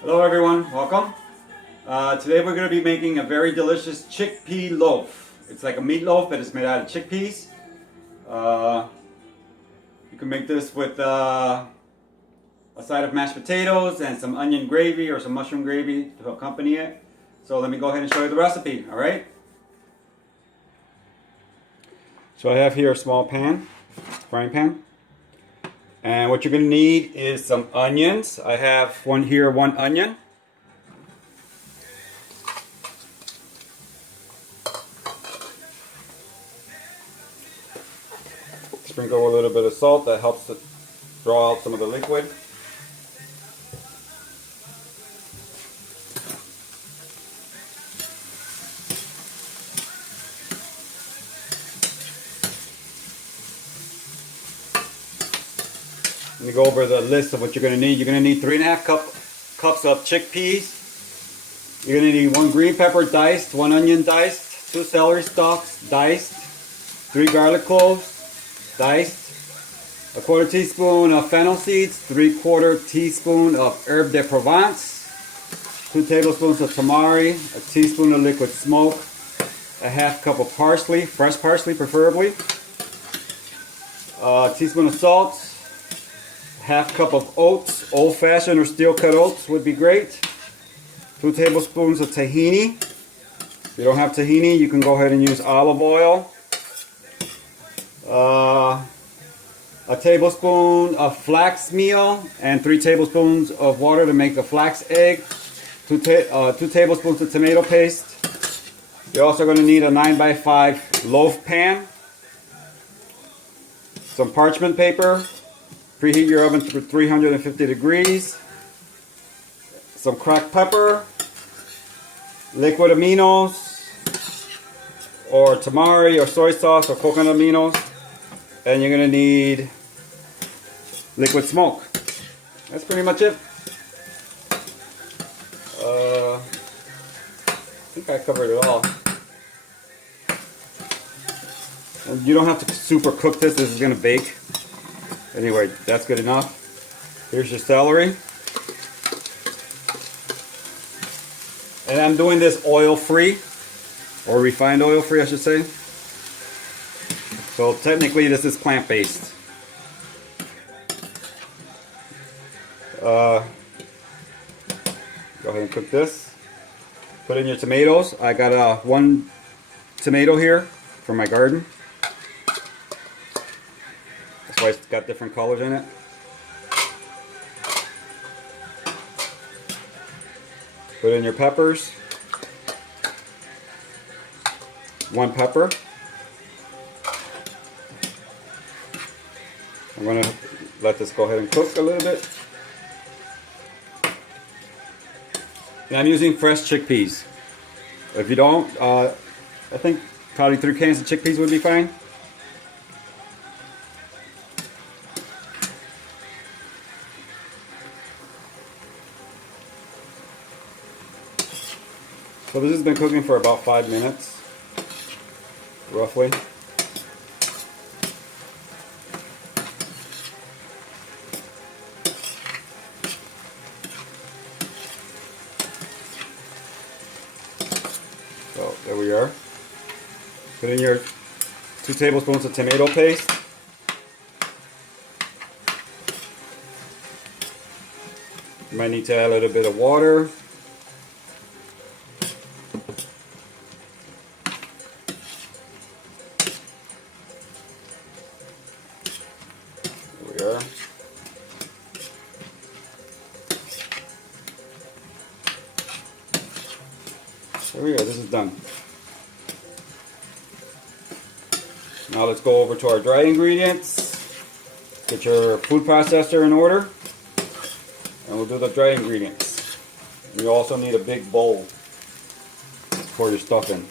Hello everyone, welcome. Today we're going to be making a very delicious chickpea loaf. It's like a meatloaf, but it's made out of chickpeas. You can make this with a side of mashed potatoes and some onion gravy or some mushroom gravy to accompany it. So let me go ahead and show you the recipe, alright? So I have here a small pan, frying pan. And what you're going to need is some onions. I have one onion. Sprinkle a little bit of salt, that helps to draw out some of the liquid. Let me go over the list of what you're going to need. You're going to need 3.5 cups of chickpeas. You're going to need 1 green pepper diced, 1 onion diced, 2 celery stalks diced, 3 garlic cloves diced, 1/4 teaspoon of fennel seeds, 3/4 teaspoon of Herb De Provence, 2 tablespoons of Tamari, a teaspoon of liquid smoke, a 1/2 cup of parsley, fresh parsley preferably, a teaspoon of salt, 1/2 cup of oats, old fashion or steel cut oats would be great. 2 tablespoons of tahini. If you don't have tahini, you can go ahead and use olive oil. A tablespoon of flax meal and 3 tablespoons of water to make a flax egg. 2 tablespoons of tomato paste. You're also going to need a 9x5 loaf pan. Some parchment paper. Preheat your oven to 350 degrees. Some cracked pepper, liquid aminos, or tamari or soy sauce or coconut aminos, and you're going to need liquid smoke. That's pretty much it. I think I covered it all. And you don't have to super cook this. This is going to bake. Anyway, that's good enough. Here's your celery. And I'm doing this oil-free, or refined oil-free, I should say. So technically this is plant-based. Go ahead and cook this. Put in your tomatoes. I got 1 tomato here from my garden. That's why it's got different colors in it. Put in your peppers. 1 pepper. I'm going to let this go ahead and cook a little bit. And I'm using fresh chickpeas. If you don't, I think probably 3 cans of chickpeas would be fine. So this has been cooking for about 5 minutes, roughly. So there we are. Put in your 2 tablespoons of tomato paste. You might need to add a little bit of water. There. There we go, this is done. Now let's go over to our dry ingredients. Get your food processor in order, and we'll do the dry ingredients. You also need a big bowl for your stuffing.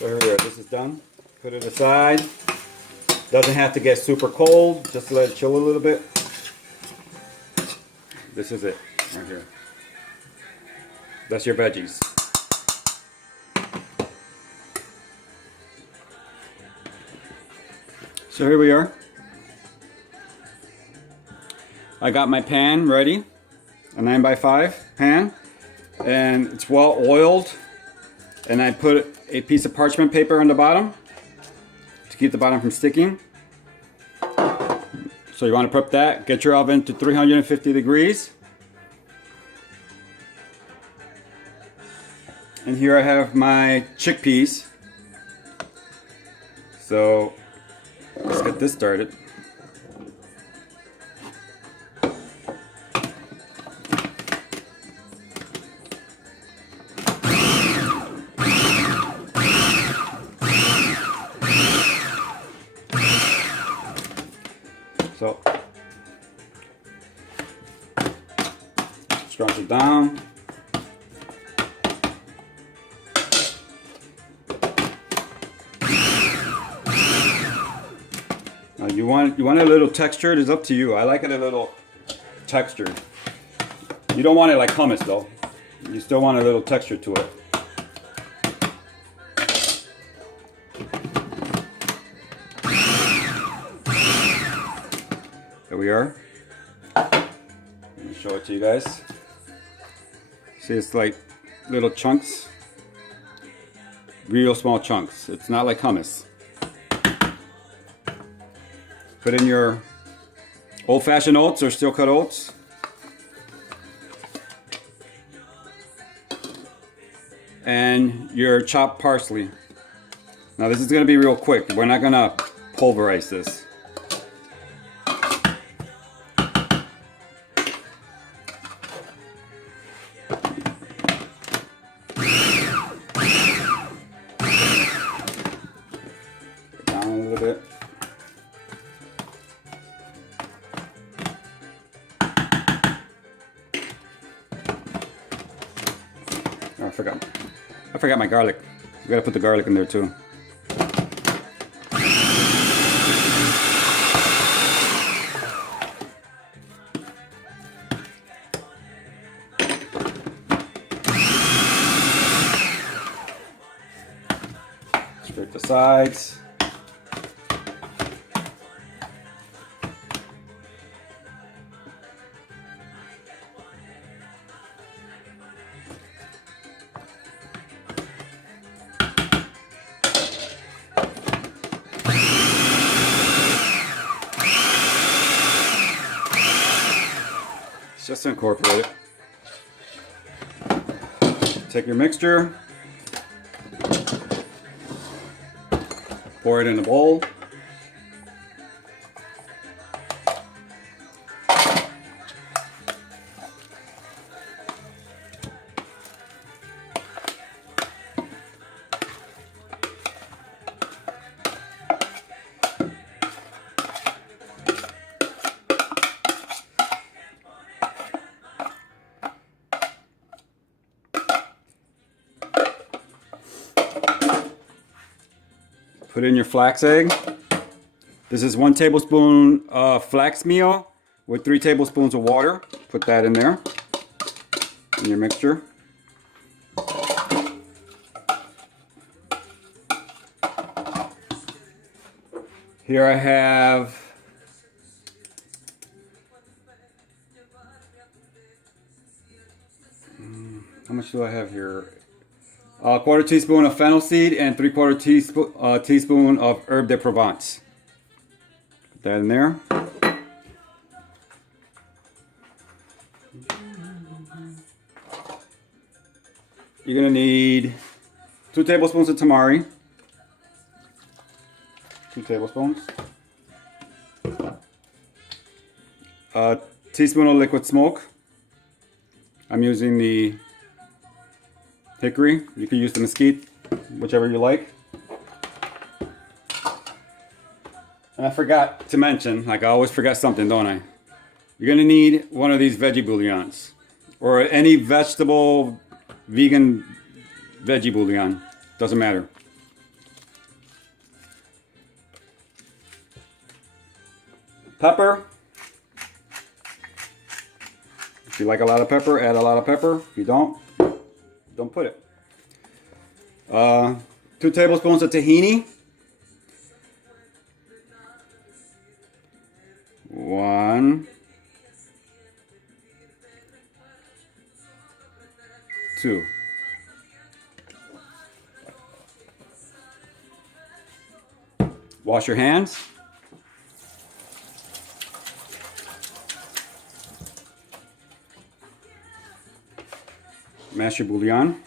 So here we are, this is done. Put it aside. Doesn't have to get super cold, just let it chill a little bit. This is it, right here. That's your veggies. So here we are. I got my pan ready. a 9x5 pan, and it's well oiled. And I put a piece of parchment paper on the bottom to keep the bottom from sticking. So you want to prep that. Get your oven to 350 degrees. And here I have my chickpeas. So let's get this started. So scrunch it down. Now you want it a little textured. It's up to you. I like it a little textured. You don't want it like hummus though. You still want a little texture to it. There we are. Let me show it to you guys. See, it's like little chunks. Real small chunks. It's not like hummus. Put in your Old Fashion Oats or steel cut oats. And your chopped parsley. Now this is going to be real quick. We're not going to pulverize this. Down a little bit. Oh, I forgot my garlic. We gotta put the garlic in there too. Scrape the sides. Just to incorporate it. Take your mixture, pour it in a bowl. Put in your flax egg. This is 1 tablespoon flax meal with 3 tablespoons of water. Put that in there in your mixture. Here I have how much do I have here? A 1/4 teaspoon of fennel seed and 3/4 teaspoon of Herb De Provence. Put that in there. You're gonna need 2 tablespoons of tamari. 2 tablespoons. A teaspoon of liquid smoke. I'm using the Hickory. You can use the mesquite, whichever you like. And I forgot to mention, like I always forget something, don't I? You're gonna need one of these veggie bouillons, or any vegetable, vegan veggie bouillon. Doesn't matter. Pepper. If you like a lot of pepper, add a lot of pepper. If you don't put it. 2 tablespoons of tahini. 1 2. Wash your hands. Mash your bouillon.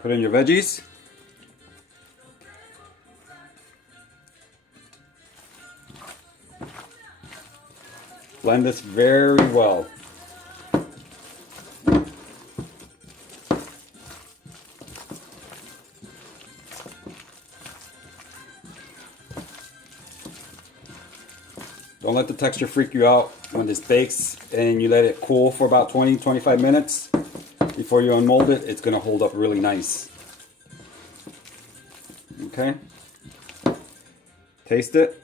Put in your veggies. Blend this very well. Don't let the texture freak you out when this bakes, and you let it cool for about 20-25 minutes before you unmold it. It's going to hold up really nice. Okay. Taste it.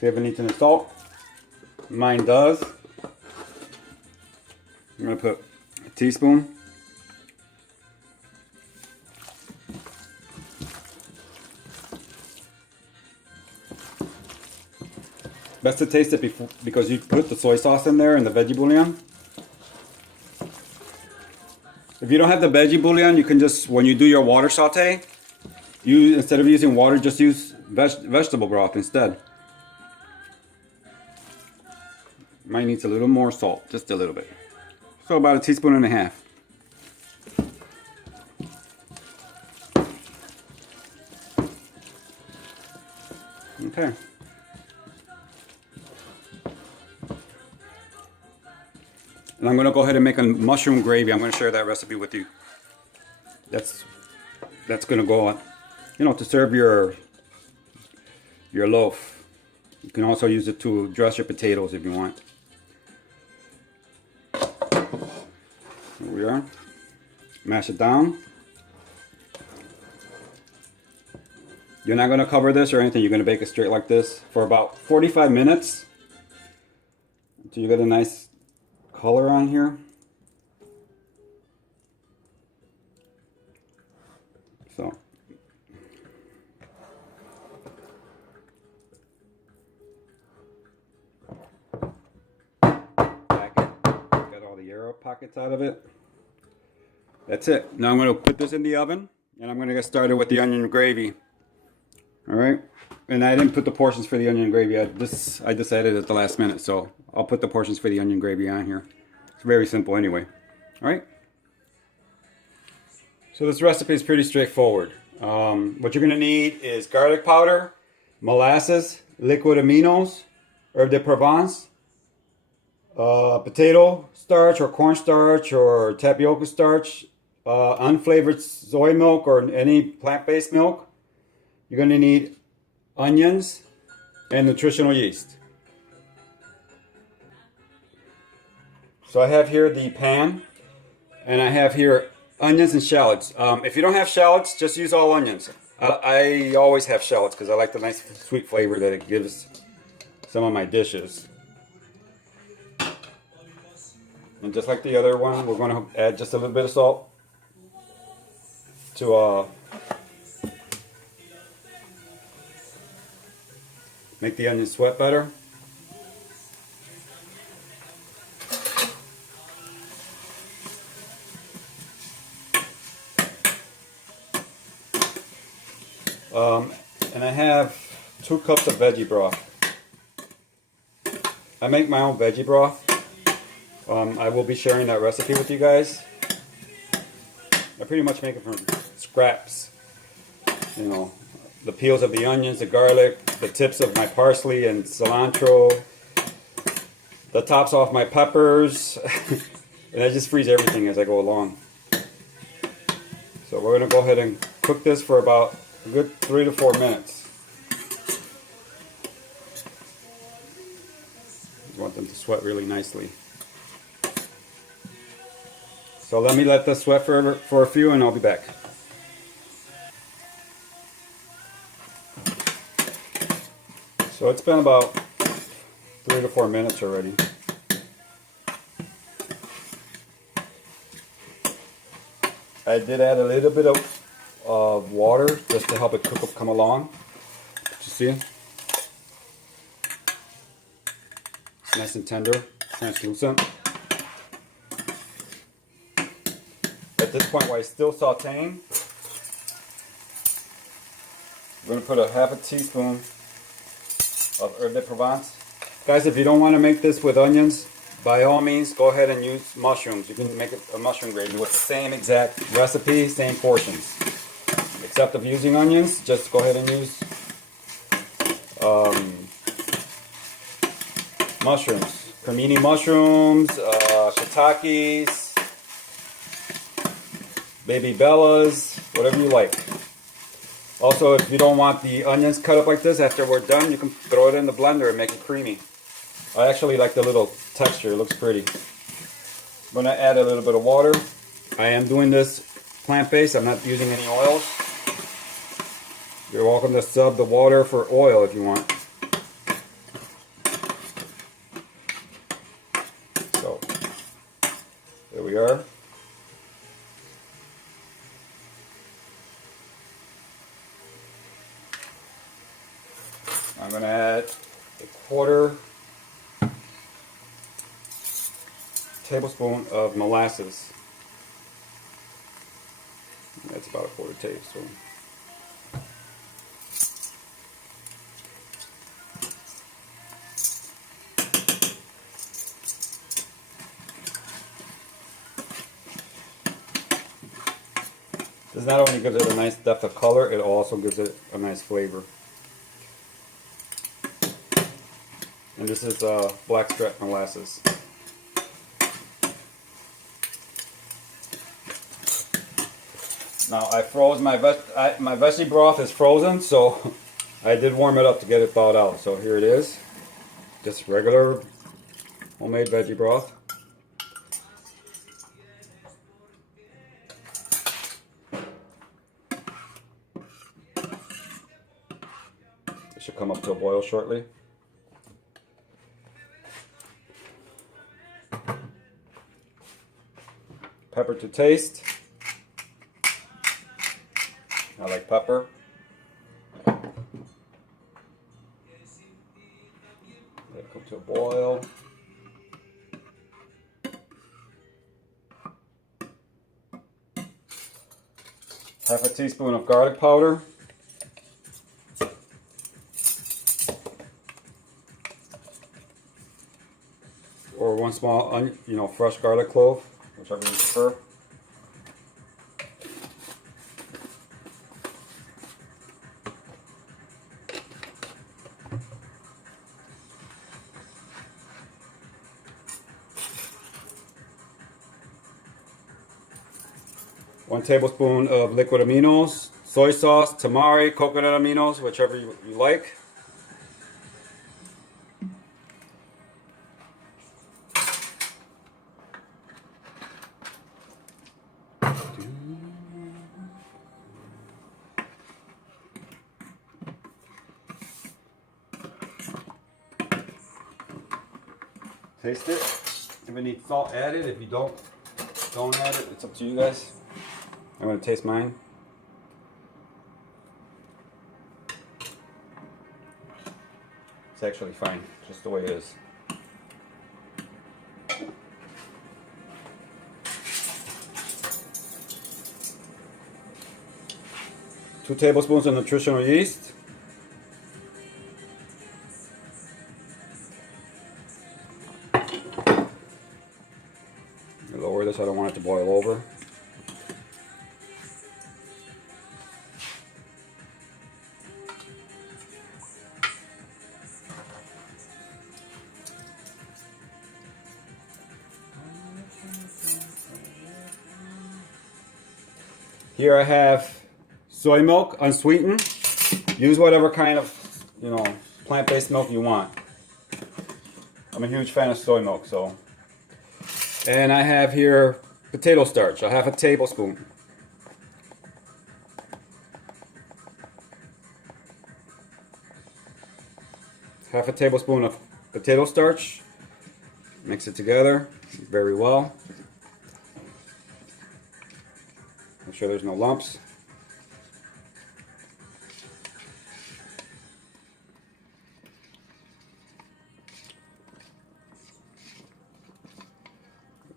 See if it needs any salt. Mine does. I'm going to put a teaspoon. Best to taste it before, because you put the soy sauce in there and the veggie bouillon. If you don't have the veggie bouillon, you can just, when you do your water saute, you, instead of using water, just use vegetable broth instead. Mine needs a little more salt, just a little bit. So about 1.5 teaspoons. Okay. And I'm going to go ahead and make a mushroom gravy. I'm going to share that recipe with you. That's going to go on, you know, to serve your loaf. You can also use it to dress your potatoes if you want. Here we are. Mash it down. You're not going to cover this or anything. You're going to bake it straight like this for about 45 minutes until you get a nice color on here. So back it. Got all the air pockets out of it. That's it. Now I'm going to put this in the oven and I'm going to get started with the onion gravy. Alright, and I didn't put the portions for the onion gravy. I decided at the last minute, so I'll put the portions for the onion gravy on here. It's very simple anyway. Alright, so this recipe is pretty straightforward. What you're going to need is garlic powder, molasses, liquid aminos, Herb De Provence, potato starch or cornstarch or tapioca starch, unflavored soy milk or any plant-based milk. You're going to need onions and nutritional yeast. So I have here the pan, and I have here onions and shallots. If you don't have shallots, just use all onions. I always have shallots because I like the nice sweet flavor that it gives some of my dishes. And just like the other one, we're going to add just a little bit of salt to make the onions sweat better. And I have 2 cups of veggie broth. I make my own veggie broth. I will be sharing that recipe with you guys. I pretty much make it from scraps. You know, the peels of the onions, the garlic, the tips of my parsley and cilantro, the tops off my peppers, and I just freeze everything as I go along. So we're going to go ahead and cook this for about a good 3 to 4 minutes. I want them to sweat really nicely. So let me let this sweat for a few and I'll be back. So it's been about 3 to 4 minutes already. I did add a little bit of water just to help it come along. You see? It's nice and tender, translucent. At this point, while it's still sauteing, we're going to put a half a teaspoon of Herb De Provence. Guys, if you don't want to make this with onions, by all means, go ahead and use mushrooms. You can make a mushroom gravy with the same exact recipe, same portions. Except of using onions, just go ahead and use mushrooms. Cremini mushrooms, shiitakes, baby bellas, whatever you like. Also, if you don't want the onions cut up like this after we're done, you can throw it in the blender and make it creamy. I actually like the little texture, it looks pretty. I'm going to add a little bit of water. I am doing this plant-based, I'm not using any oils. You're welcome to sub the water for oil if you want. So, there we are. I'm going to add a quarter tablespoon of molasses. That's about a quarter tablespoon. This not only gives it a nice depth of color, it also gives it a nice flavor. And this is blackstrap molasses. Now I froze my veggie broth is frozen, so I did warm it up to get it thawed out. So here it is, just regular homemade veggie broth. It should come up to a boil shortly. Pepper to taste. I like pepper. Let it come to a boil. Half a teaspoon of garlic powder. Or one small, fresh garlic clove, whichever you prefer. One tablespoon of liquid aminos, soy sauce, tamari, coconut aminos, whichever you like. Taste it. If you need salt, add it. If you don't add it. It's up to you guys. I'm going to taste mine. It's actually fine, just the way it is. Two tablespoons of nutritional yeast. Lower this, I don't want it to boil over. Here I have soy milk, unsweetened. Use whatever kind of, plant-based milk you want. I'm a huge fan of soy milk, so. And I have here potato starch, a half a tablespoon. Half a tablespoon of potato starch. Mix it together very well. Make sure there's no lumps.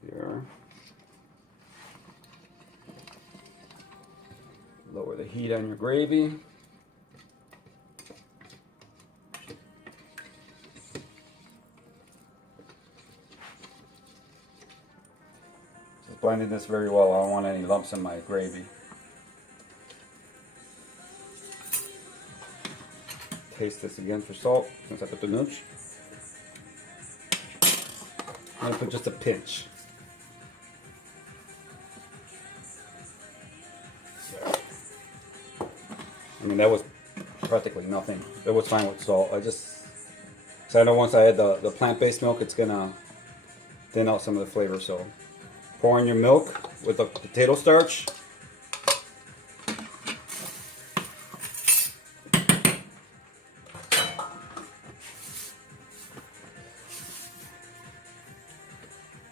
There. Lower the heat on your gravy. Just blending this very well. I don't want any lumps in my gravy. Taste this again for salt since I put the nooch. I'm going to put just a pinch. I mean, that was practically nothing. It was fine with salt. So I know once I add the plant-based milk, it's gonna thin out some of the flavor. So pour in your milk with the potato starch.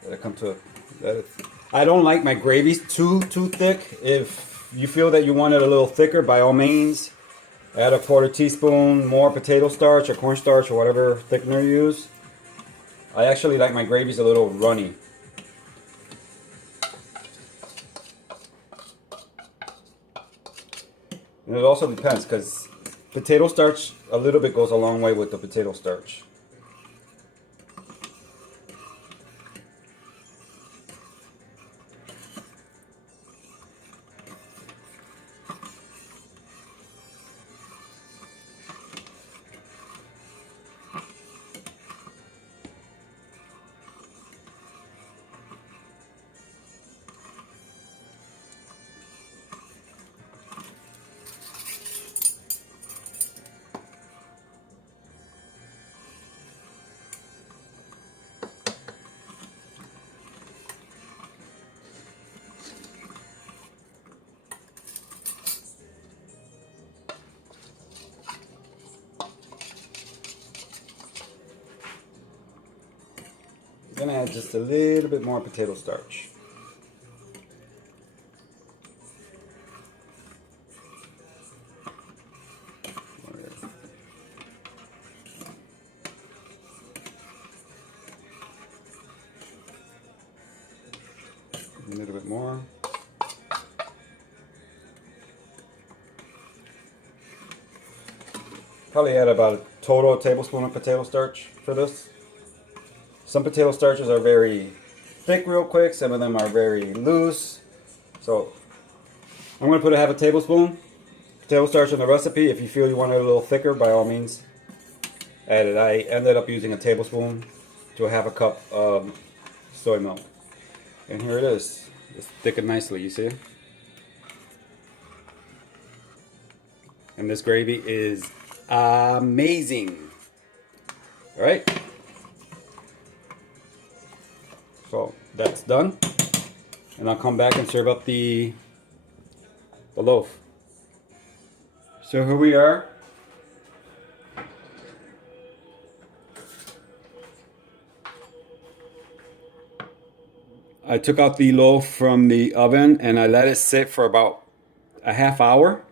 Let it come to I don't like my gravies too thick. If you feel that you want it a little thicker, by all means, add a 1/4 teaspoon more potato starch or cornstarch or whatever thickener you use. I actually like my gravies a little runny. And it also depends, because potato starch, a little bit goes a long way with the potato starch. I'm gonna add just a little bit more potato starch. A little bit more. Probably add about a total tablespoon of potato starch for this. Some potato starches are very thick real quick, some of them are very loose. So I'm going to put a 1/2 tablespoon potato starch in the recipe. If you feel you want it a little thicker, by all means add it. I ended up using a tablespoon to a 1/2 cup of soy milk. And here it is. It's thickened nicely, you see? And this gravy is amazing. All right? So that's done, and I'll come back and serve up the loaf. So here we are. I took out the loaf from the oven and I let it sit for about a 1/2 hour,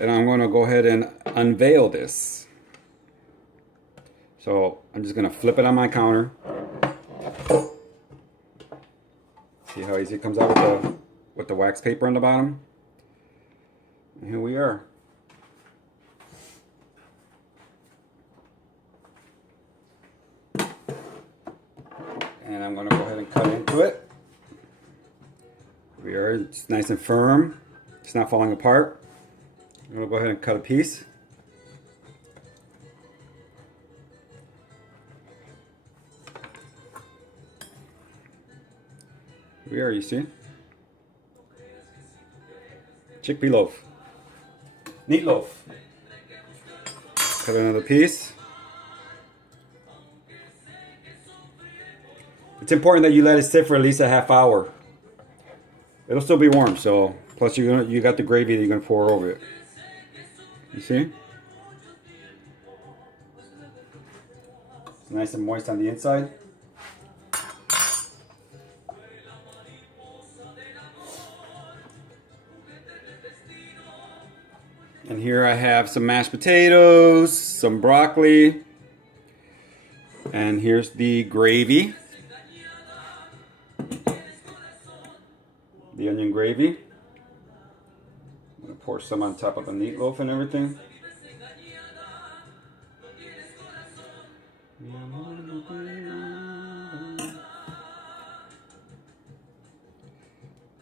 and I'm going to go ahead and unveil this. So I'm just going to flip it on my counter. See how easy it comes out with the wax paper on the bottom? And here we are. And I'm going to go ahead and cut into it. Here we are. It's nice and firm. It's not falling apart. I'm going to go ahead and cut a piece. Here we are, you see? Chickpea loaf. Neatloaf. Cut another piece. It's important that you let it sit for at least a 1/2 hour. It'll still be warm, so plus you got the gravy that you're gonna pour over it. You see? It's nice and moist on the inside. And here I have some mashed potatoes, some broccoli, and here's the gravy. The onion gravy. I'm going to pour some on top of the meatloaf and everything.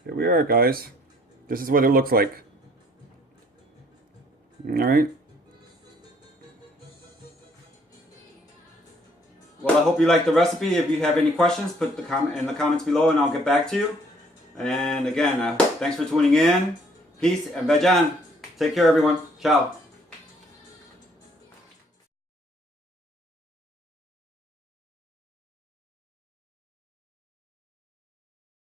Here we are, guys. This is what it looks like. Alright. Well, I hope you liked the recipe. If you have any questions, put in the comments below and I'll get back to you. And again, thanks for tuning in. Peace and veg on. Take care, everyone. Ciao.